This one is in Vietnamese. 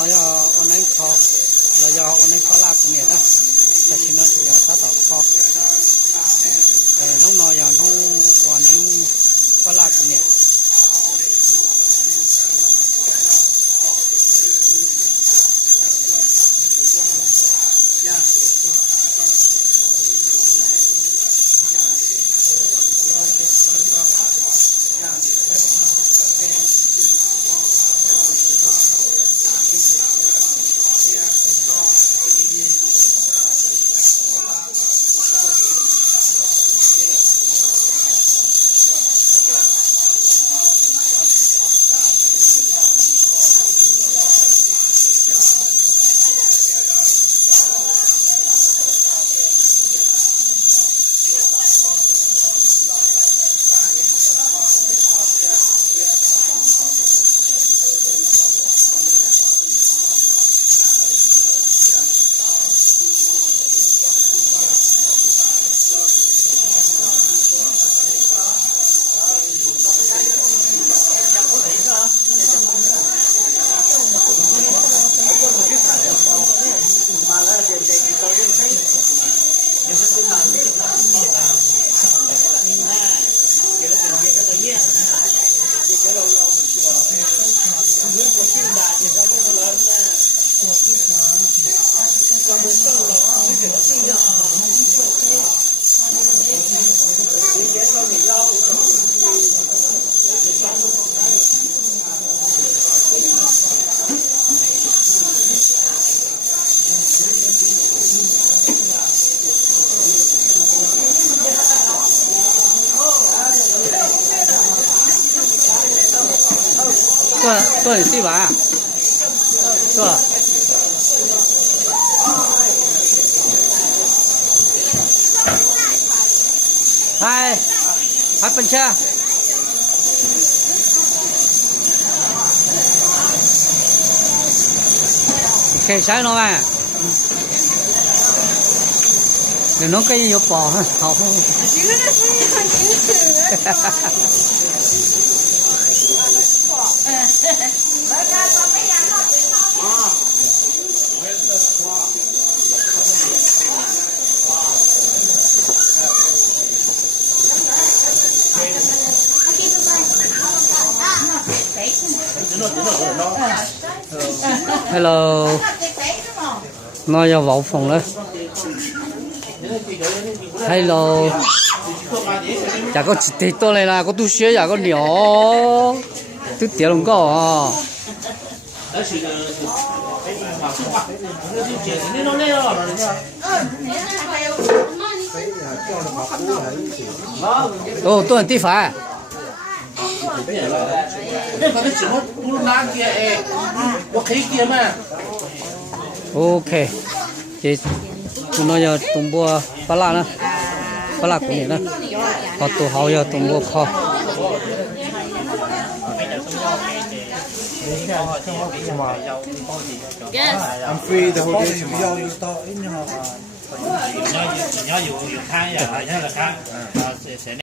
họ cho online kho là do online kho là cũng vậy đó ta chỉ nói chuyện là ta tạo kho nó nói giờ nó online kho là cũng vậy mà là để tôi lên thấy nhưng mà tôi làm cái nó nhưng mà cái là cái tự nhiên cái lâu lâu mình chùa không biết của chim bà thì sao nó lớn nè còn mình tôi là không biết nó chim nha cái cho mình lâu做你对吧？做。嗨，还奔车。可以晒了吗？你弄个有包好。你们的声音很清楚。Hello, nó giờ vào phòng đấy. Hello, chả có chỉ tết to này là có tu sửa chả có nhỏ, tu tiền không có. Ồ, tôi là tí phải. Ok, chị tụi nó giờ tụi mua phá nữa, phá cũng vậy đó, họ tụi họ giờ tụi mua kho. I'm free the whole day tomorrow. nhớ nhiều tháng giờ là khác